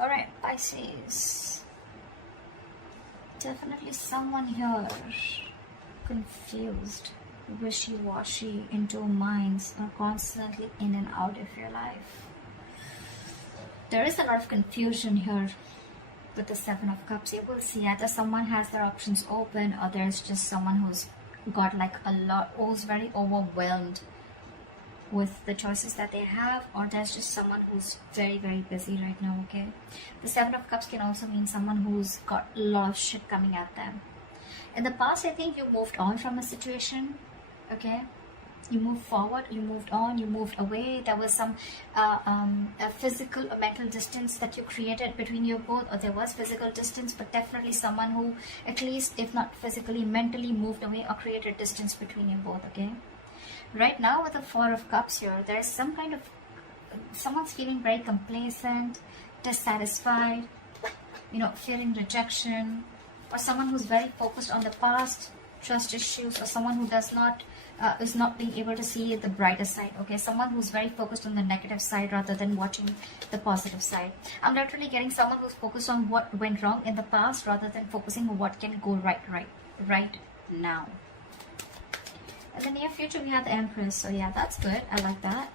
All right, Pisces. Definitely someone here confused, wishy-washy, into minds, are constantly in and out of your life. There is a lot of confusion here with the Seven of Cups. You will see either someone has their options open, or there's just someone who's got like a lot, who's very overwhelmed with the choices that they have, or there's just someone who's very, very busy right now, okay? The Seven of Cups can also mean someone who's got a lot of shit coming at them. In the past, I think you moved on from a situation, okay? You moved forward, you moved on, you moved away. There was some a physical or mental distance that you created between you both, or there was physical distance, but definitely someone who, at least if not physically, mentally moved away or created distance between you both, okay? Right now with the Four of Cups here, there's some kind of, someone's feeling very complacent, dissatisfied, you know, fearing rejection, or someone who's very focused on the past, trust issues, or someone who does not, is not being able to see the brighter side, okay? Someone who's very focused on the negative side rather than watching the positive side. I'm literally getting someone who's focused on what went wrong in the past rather than focusing on what can go right now. In the near future, we have the Empress. So yeah, that's good. I like that.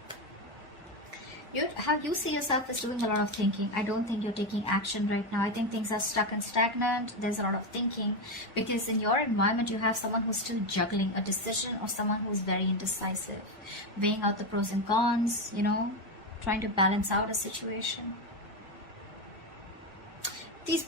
How you see yourself is doing a lot of thinking. I don't think you're taking action right now. I think things are stuck and stagnant. There's a lot of thinking because in your environment, you have someone who's still juggling a decision, or someone who's very indecisive, weighing out the pros and cons, you know, trying to balance out a situation.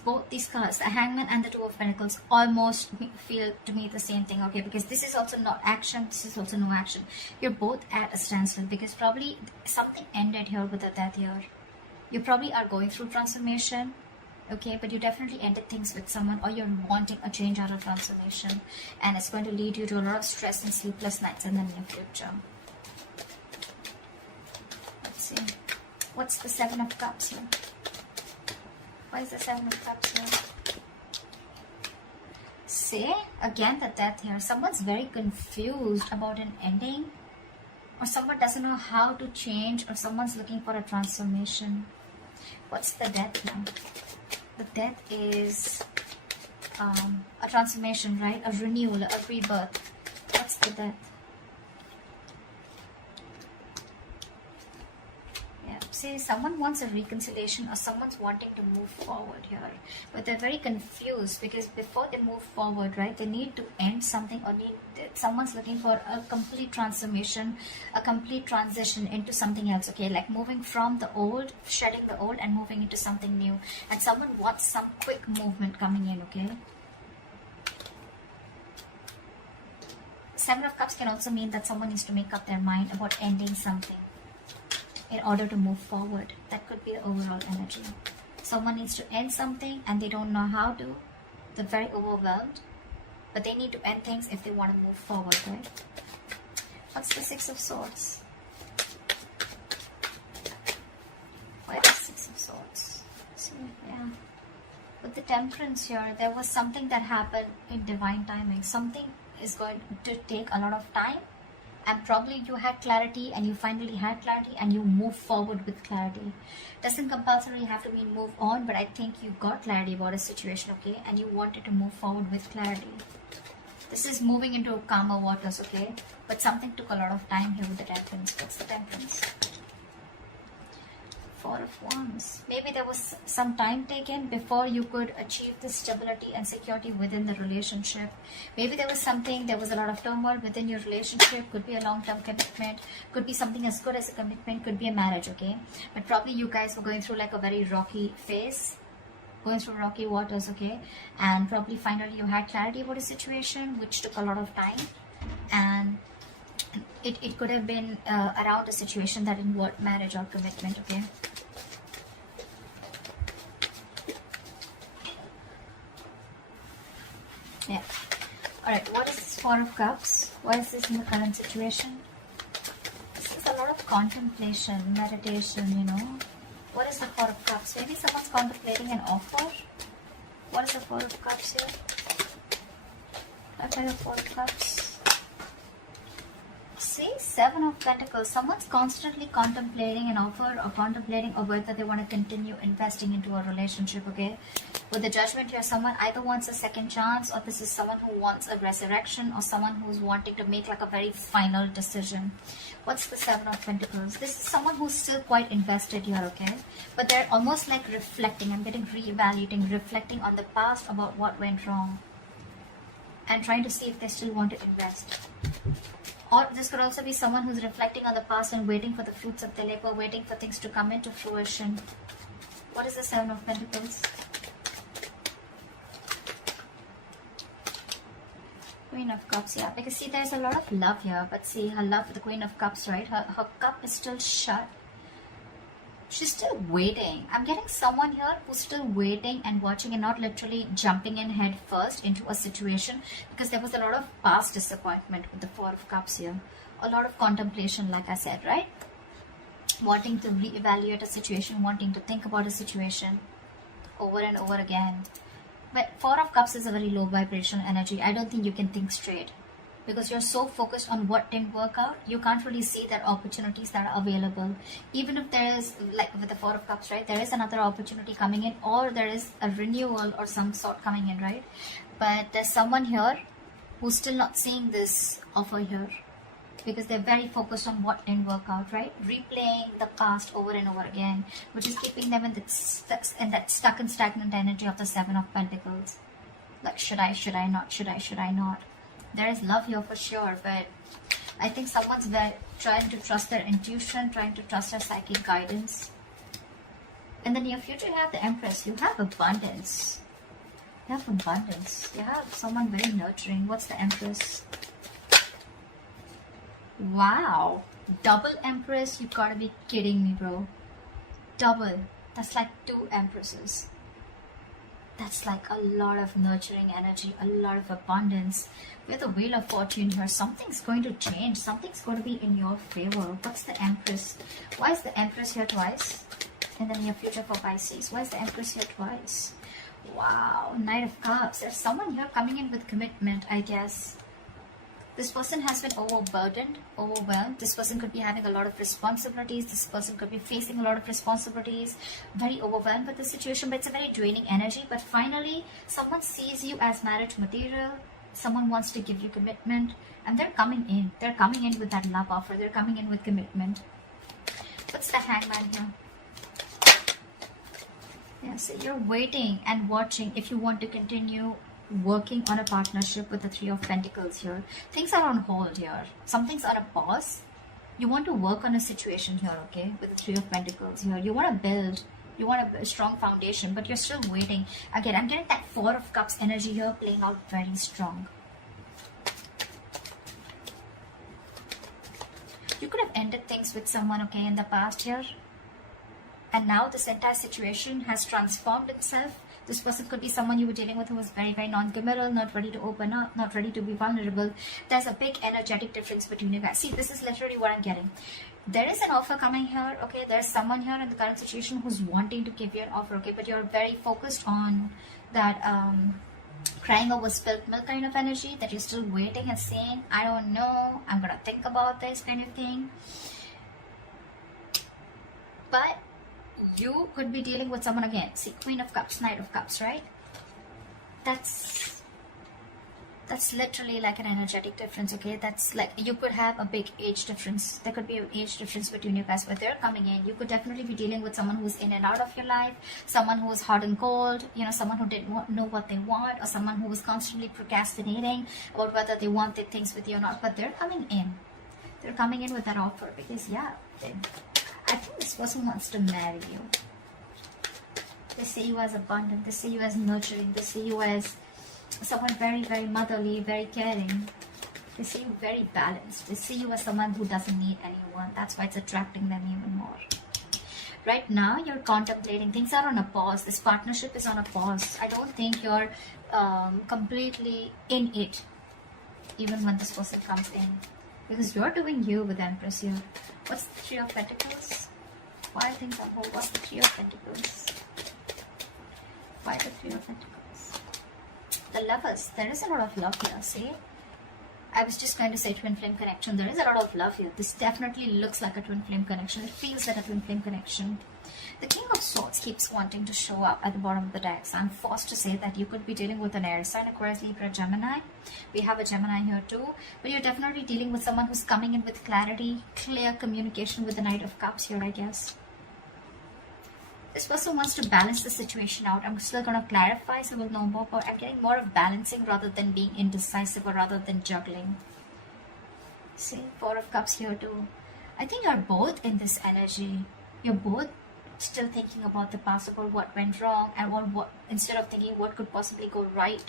Both these cards, the Hangman and the Two of Pentacles, almost feel to me the same thing, okay? Because this is also not action, this is also no action. You're both at a standstill because probably something ended here with the Death here. You probably are going through transformation, okay? But you definitely ended things with someone, or you're wanting a change out of transformation, and it's going to lead you to a lot of stress and sleepless nights in the near future. Let's see. What's the Seven of Cups here? Why is the Seven of Cups here? Say, again, the Death here. Someone's very confused about an ending, or someone doesn't know how to change, or someone's looking for a transformation. What's the Death now? The Death is a transformation, right? A renewal, a rebirth. What's the Death? Say someone wants a reconciliation, or someone's wanting to move forward here, but they're very confused because before they move forward, right, they need to end something, or someone's looking for a complete transformation, a complete transition into something else, okay? Like moving from the old, shedding the old and moving into something new, and someone wants some quick movement coming in, okay? Seven of Cups can also mean that someone needs to make up their mind about ending something in order to move forward. That could be the overall energy. Someone needs to end something and they don't know how to. They're very overwhelmed, but they need to end things if they want to move forward, right? What's the Six of Swords? Why the Six of Swords? So, yeah. With the Temperance here, there was something that happened in divine timing. Something is going to take a lot of time, and probably you had clarity, and you finally had clarity, and you move forward with clarity. Doesn't compulsorily have to mean move on, but I think you got clarity about a situation, okay, and you wanted to move forward with clarity. This is moving into calmer waters, okay, but something took a lot of time here with the Temperance. What's the Temperance? Four of Wands. Maybe there was some time taken before you could achieve the stability and security within the relationship. Maybe there was a lot of turmoil within your relationship. Could be a long-term commitment, could be something as good as a commitment, could be a marriage, okay? But probably you guys were going through like a very rocky phase, going through rocky waters, okay? And probably finally you had clarity about a situation which took a lot of time, and it could have been around a situation that involved marriage or commitment, okay? Yeah. Alright, what is this Four of Cups? Why is this in the current situation? This is a lot of contemplation, meditation, you know. What is the Four of Cups? Maybe someone's contemplating an offer. What is the Four of Cups here? What are the Four of Cups? See, Seven of Pentacles. Someone's constantly contemplating an offer or contemplating or whether they want to continue investing into a relationship, okay? With the Judgment here, someone either wants a second chance, or this is someone who wants a resurrection, or someone who's wanting to make like a very final decision. What's the Seven of Pentacles? This is someone who's still quite invested here, okay? But they're almost like reflecting. I'm getting re-evaluating, reflecting on the past about what went wrong, and trying to see if they still want to invest. Or this could also be someone who's reflecting on the past and waiting for the fruits of their labor, waiting for things to come into fruition. What is the Seven of Pentacles? Queen of Cups, yeah. Because see, there's a lot of love here. But see, her love for the Queen of Cups, right? Her cup is still shut. She's still waiting. I'm getting someone here who's still waiting and watching and not literally jumping in head first into a situation, because there was a lot of past disappointment with the Four of Cups here. A lot of contemplation, like I said, right? Wanting to reevaluate a situation, wanting to think about a situation over and over again. But Four of Cups is a very low vibration energy. I don't think you can think straight, because you're so focused on what didn't work out, you can't really see that opportunities that are available. Even if there is, like with the Four of Cups, right, there is another opportunity coming in, or there is a renewal or some sort coming in, right? But there's someone here who's still not seeing this offer here, because they're very focused on what didn't work out, right? Replaying the past over and over again, which is keeping them in that stuck and stagnant energy of the Seven of Pentacles. Like, should I not, should I not? There is love here for sure, but I think someone's trying to trust their intuition, trying to trust their psychic guidance. In the near future, you have the Empress. You have abundance. You have abundance. You have someone very nurturing. What's the Empress? Wow. Double Empress? You gotta be kidding me, bro. Double. That's like 2 Empresses. That's like a lot of nurturing energy, a lot of abundance. With the Wheel of Fortune here, something's going to change. Something's going to be in your favor. What's the Empress? Why is the Empress here twice? In the near future for Pisces. Why is the Empress here twice? Wow, Knight of Cups. There's someone here coming in with commitment, I guess. This person has been overburdened, overwhelmed. This person could be having a lot of responsibilities. This person could be facing a lot of responsibilities. Very overwhelmed with the situation, but it's a very draining energy. But finally, someone sees you as marriage material. Someone wants to give you commitment. And they're coming in. They're coming in with that love offer. They're coming in with commitment. What's the Hangman here? Yeah, so you're waiting and watching if you want to continue working on a partnership with the Three of Pentacles here. Things are on hold here. Something's on a pause. You want to work on a situation here, okay, with the Three of Pentacles here. You want to build. You want a strong foundation, but you're still waiting. Again, I'm getting that Four of Cups energy here playing out very strong. You could have ended things with someone, okay, in the past here. And now this entire situation has transformed itself. This person could be someone you were dealing with who was very, very non-committal, not ready to open up, not ready to be vulnerable. There's a big energetic difference between you guys. See, this is literally what I'm getting. There is an offer coming here, okay? There's someone here in the current situation who's wanting to give you an offer, okay? But you're very focused on that crying over spilled milk kind of energy, that you're still waiting and saying, I don't know, I'm going to think about this kind of thing. But you could be dealing with someone again. See, Queen of Cups, Knight of Cups, right? That's literally like an energetic difference, okay? That's like, you could have a big age difference. There could be an age difference between you guys, but they're coming in. You could definitely be dealing with someone who's in and out of your life, someone who is hot and cold, you know, someone who didn't know what they want, or someone who was constantly procrastinating about whether they wanted things with you or not. But they're coming in. They're coming in with that offer because, yeah, I think this person wants to marry you. They see you as abundant. They see you as nurturing. They see you as someone very, very motherly, very caring. They see you very balanced. They see you as someone who doesn't need anyone. That's why it's attracting them even more. Right now, you're contemplating. Things are on a pause. This partnership is on a pause. I don't think you're completely in it, even when this person comes in. Because you're doing you with Empress here. What's the Three of Pentacles? Why are things on hold? What's the Three of Pentacles? Why the Three of Pentacles? The Lovers. There is a lot of love here, see? I was just going to say twin flame connection. There is a lot of love here. This definitely looks like a twin flame connection. It feels like a twin flame connection. The King of Swords keeps wanting to show up at the bottom of the deck. So I'm forced to say that you could be dealing with an air sign, Aquarius, Libra, Gemini. We have a Gemini here too. But you're definitely dealing with someone who's coming in with clarity, clear communication with the Knight of Cups here, I guess. This person wants to balance the situation out. I'm still going to clarify, so we'll know more. But I'm getting more of balancing rather than being indecisive or rather than juggling. See, Four of Cups here too. I think you're both in this energy. You're both still thinking about the past, about what went wrong, and what instead of thinking what could possibly go right.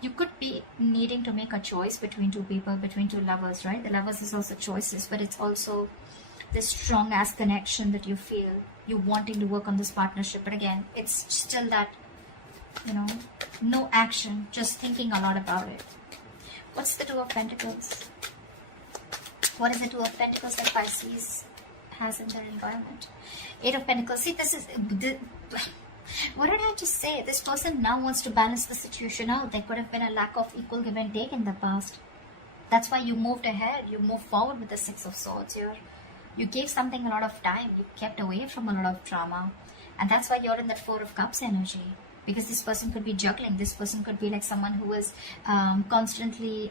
You could be needing to make a choice between two people, between two lovers, right? The lovers is also choices, but it's also this strong ass connection that you feel, you wanting to work on this partnership. But again, it's still that, you know, no action, just thinking a lot about it. What's the Two of Pentacles? What is the Two of Pentacles that Pisces has in their environment? Eight of Pentacles. See, this is what did I just say? This person now wants to balance the situation out. There could have been a lack of equal give and take in the past. That's why you moved ahead. You moved forward with the Six of Swords here. You gave something a lot of time. You kept away from a lot of drama. And that's why you're in that Four of Cups energy. Because this person could be juggling. This person could be like someone who is constantly,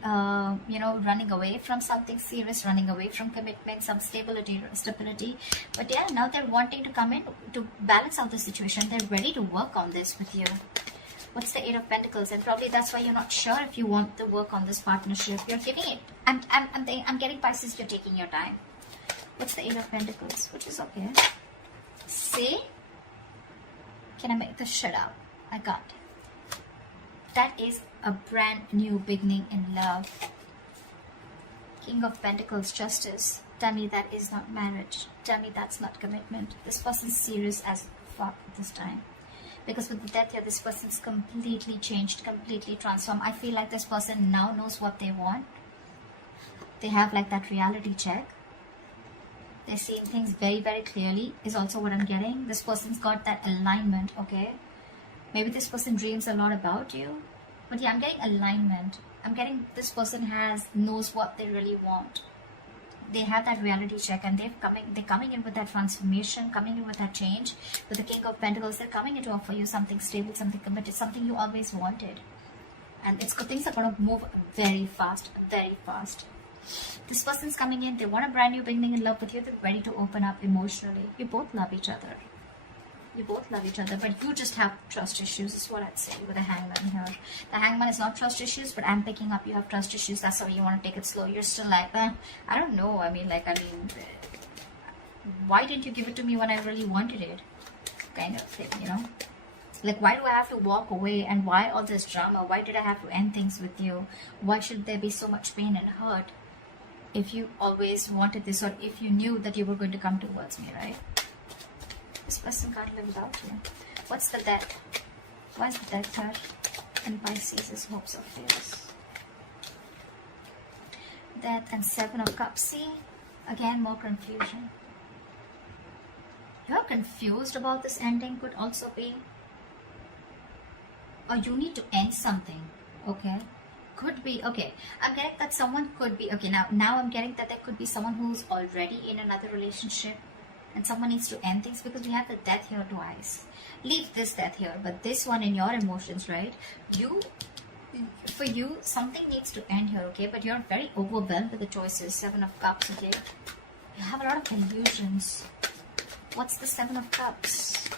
you know, running away from something serious, running away from commitment, some stability. But yeah, now they're wanting to come in to balance out the situation. They're ready to work on this with you. What's the Eight of Pentacles? And probably that's why you're not sure if you want to work on this partnership. You're giving it. I'm getting Pisces, you're taking your time. What's the Eight of Pentacles? Which is okay. See? Can I make this shut up? I got it. That is a brand new beginning in love. King of Pentacles, Justice. Tell me that is not marriage. Tell me that's not commitment. This person's serious as fuck this time. Because with the Death here, this person's completely changed, completely transformed. I feel like this person now knows what they want. They have like that reality check. They're seeing things very, very clearly is also what I'm getting. This person's got that alignment, okay? Maybe this person dreams a lot about you. But yeah, I'm getting alignment. I'm getting this person knows what they really want. They have that reality check and they're coming in with that transformation, coming in with that change. With the King of Pentacles, they're coming in to offer you something stable, something committed, something you always wanted. And things are going to move very fast, very fast. This person's coming in, they want a brand new beginning in love with you, they're ready to open up emotionally. You both love each other. You both love each other, but you just have trust issues, is what I'd say with the Hangman here. The Hangman is not trust issues, but I'm picking up you have trust issues. That's why you want to take it slow. You're still like, I don't know. I mean, why didn't you give it to me when I really wanted it? Kind of thing, you know? Like, why do I have to walk away and why all this drama? Why did I have to end things with you? Why should there be so much pain and hurt if you always wanted this, or if you knew that you were going to come towards me, right? This person can't live without you. What's the Death? Why is the Death here? And Pisces' hopes of fears. Death and Seven of Cups. See? Again, more confusion. You're confused about this ending, could also be. Or you need to end something. Okay? Could be. Okay. I'm getting that someone could be. Okay, now I'm getting that there could be someone who's already in another relationship. And someone needs to end things because we have the Death here twice. Leave this Death here, but this one in your emotions, right? For you, something needs to end here, okay? But you're very overwhelmed with the choices. Seven of Cups, okay? You have a lot of illusions. What's the Seven of Cups?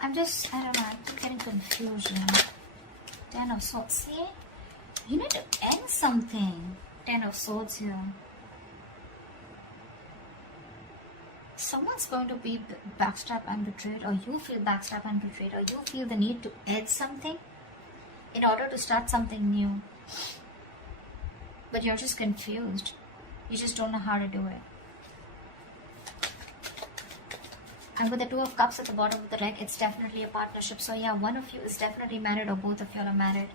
I don't know, I keep getting confusion. Ten of Swords, see? You need to end something. Ten of Swords here. Someone's going to be backstabbed and betrayed, or you feel backstabbed and betrayed, or you feel the need to end something in order to start something new. But you're just confused. You just don't know how to do it. And with the Two of Cups at the bottom of the deck, it's definitely a partnership. So yeah, one of you is definitely married, or both of you are married.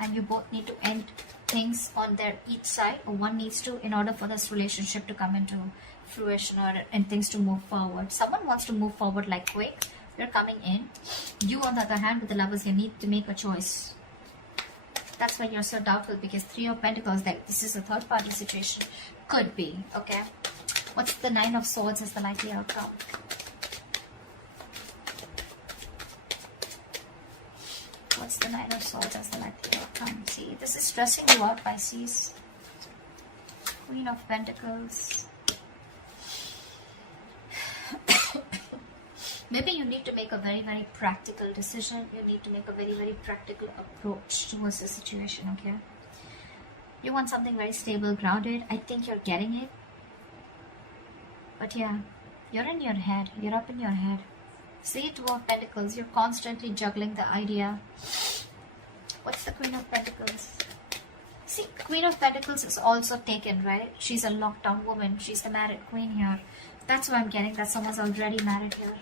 And you both need to end things on their each side, or one needs to, in order for this relationship to come into fruition, or and things to move forward. Someone wants to move forward like quick, You're coming in. You, on the other hand, with the Lovers, you need to make a choice. That's why you're so doubtful, because Three of Pentacles, that this is a third party situation. Could be, okay? What's the Nine of Swords as the likely outcome? What's the Nine of Swords as the likely outcome? See, this is stressing you out, Pisces. Queen of Pentacles. Maybe you need to make a very, very practical decision. You need to make a very, very practical approach towards the situation, okay? You want something very stable, grounded. I think you're getting it. But yeah, you're in your head. You're up in your head. See, Two of Pentacles. You're constantly juggling the idea. What's the Queen of Pentacles? See, Queen of Pentacles is also taken, right? She's a lockdown woman. She's the married queen here. That's what I'm getting, that someone's already married here.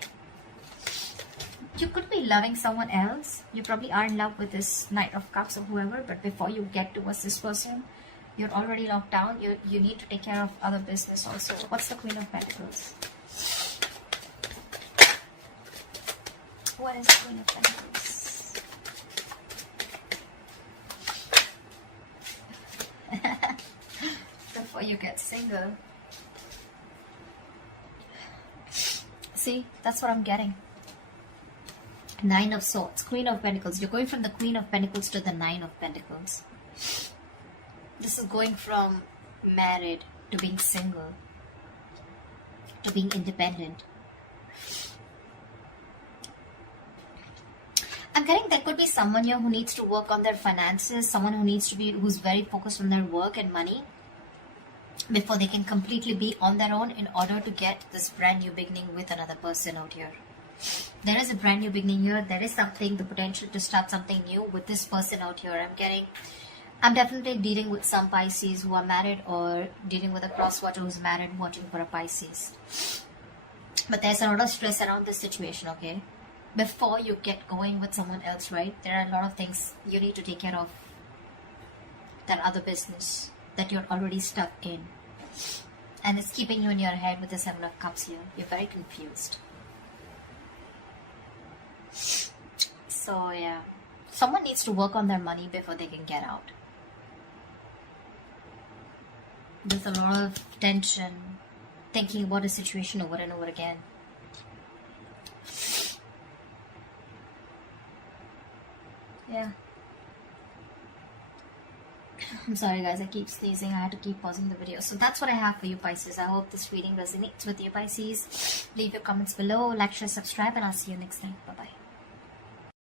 You could be loving someone else. You probably are in love with this Knight of Cups or whoever, but before you get towards this person, you're already locked down. You need to take care of other business also. What's the Queen of Pentacles? What is the Queen of Pentacles? Before you get single. See, that's what I'm getting. Nine of Swords, Queen of Pentacles. You're going from the Queen of Pentacles to the Nine of Pentacles. This is going from married to being single, to being independent. I'm getting there could be someone here who needs to work on their finances, someone who needs to be, who's very focused on their work and money before they can completely be on their own in order to get this brand new beginning with another person out here. There is a brand new beginning here. There is something, the potential to start something new with this person out here. I'm definitely dealing with some Pisces who are married, or dealing with a crosswatcher who's married watching for a Pisces. But there's a lot of stress around this situation, okay? Before you get going with someone else, right? There are a lot of things you need to take care of. That other business that you're already stuck in. And it's keeping you in your head with the Seven of Cups here. You're very confused. So yeah, someone needs to work on their money before they can get out. There's a lot of tension, thinking about a situation over and over again. Yeah. I'm sorry guys, I keep sneezing. I had to keep pausing the video. So that's what I have for you, Pisces. I hope this reading resonates with you, Pisces. Leave your comments below, like, share, subscribe, and I'll see you next time. Bye-bye.